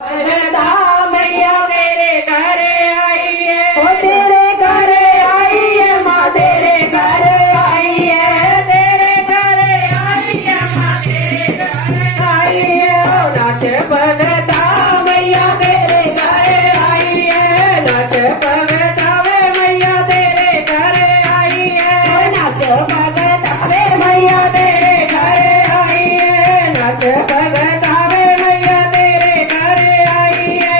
मैया तेरे घर आई है, ओ तेरे घर आई है माँ, तेरे घर आई है, तेरे घर आई है माँ, तेरे घर आई है। ओ नाच भगता मैया तेरे घर आई है, नाच भगता वे मैया तेरे घर आई है, नाच भगता वे मैया तेरे घर आई है, नाच भगता वे मैया तेरे घर आई है।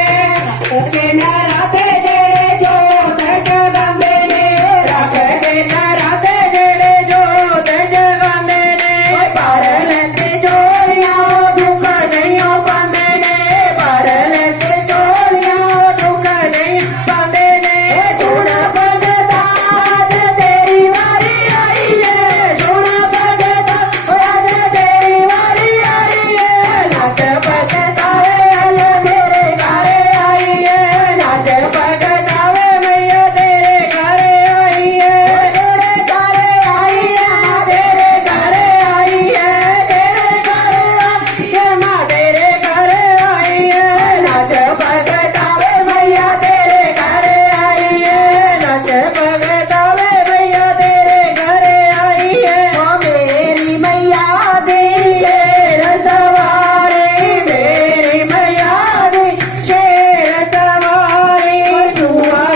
के नाराते जेड़े जो जगवांदे ने, रख के नाराते जेड़े जो जगवांदे ने, पर लेते जोड़ियां दुख नहीं पांदे ने, पर लेते जोड़ियां दुख नहीं पांदे ने। सुन भगता आज तेरी वारी आई है, सुन भगता आज तेरी वारी आई है, नाच भगता वे आज मेरे घर आई है, नाच भगता वे मैया तेरे घर आई है, तेरे घर आई है माँ, तेरे घर आई है, तेरे घर आई है माँ, तेरे घर आई है, नाच भगता वे मैया तेरे घर आई है, नाच भगता वे मैया तेरे घर आई है। ओ मेरी मैया दी शेर सवारी, मेरी मैया दी शेर सवारी, जुआ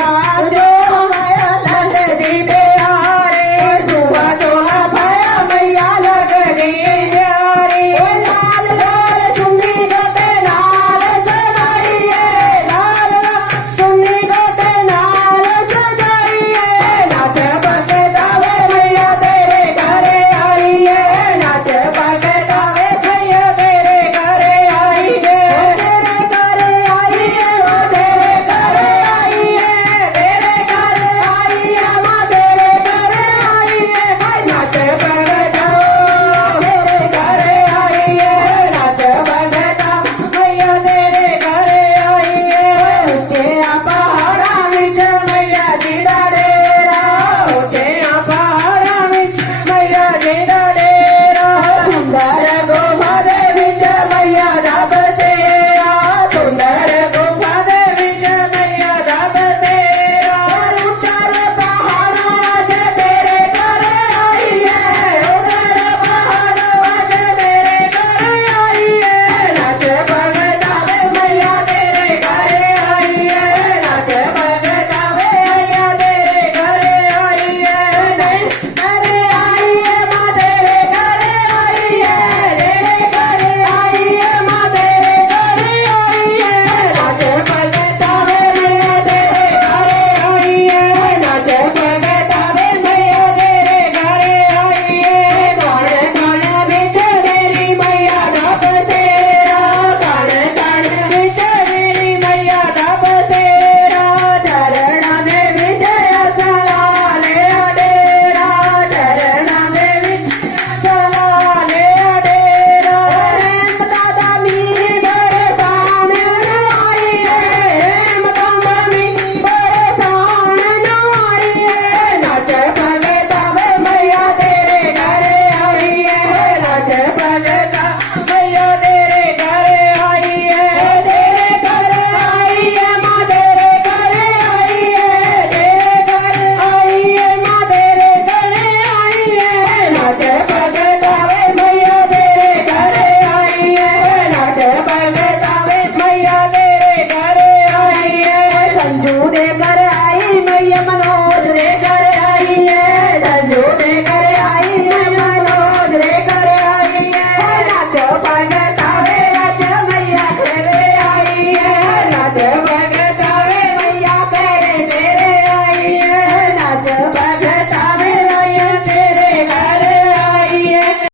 जो भया लगदी प्यारी, जुआ जो भया मैया लगदी प्यारी। ओ लाल लाल चुन्नी गोते नाल सजाई है, लाल लाल चुन्नी गोते नाल सजाई है, नाच भगता वे मैया तेरे घर आई है, नाच भगता वे मैया तेरे घर आई है, तेरे घर आई है, ओ तेरे घर आई है, तेरे घर आई है माँ, तेरे घर आई है, नाच भगता मेरे घर आई है, नाच भगता मैया तेरे घर आई है। ऊंचे पहाड़ा विच मैया जी दा डेरा, ऊंचे पहाड़ा विच मैया जी दा डेरा, सुंदर गुफा दे विच मैया दा बसेरा, सुंदर गुफा दे विच मैया दा बसेरा। उतर पहाड़ा आज तेरे घर आई है, उतर पहाड़ा आज तेरे घर आई है, नाच भगता वे मैया तेरे घर आई है, नाच भगता वे मैया तेरे घर आई है, घर आई है माँ, तेरे घर आई है, तेरे घर आई है माँ, तेरे घर आई है, नाच भगता वे मैया तेरे घर आई है, नाच भगता वे मैया तेरे घर आई है। कण कण विच तेरी मैया दा बसेरा, कण कण विच तेरी मैया दा बसेरा, चरणां दे विच असां ला लिया डेरा, चरणां दे विच असां ला लिया डेरा। रहमतां दा मींह बरसाण आई है, रहमतां दा मींह बरसाण आई है, नाच भगता वे मैया तेरे घर आई है, नाच भगता मैया तेरे घर आई है, तेरे घर आई है माँ, तेरे घर आई है, तेरे घर आई है माँ, तेरे घर आई है, नाच भगता वे मैया तेरे घर आई है, नाच भगता वे मैया तेरे घर आई है। संजू दे घर आई मैया मनो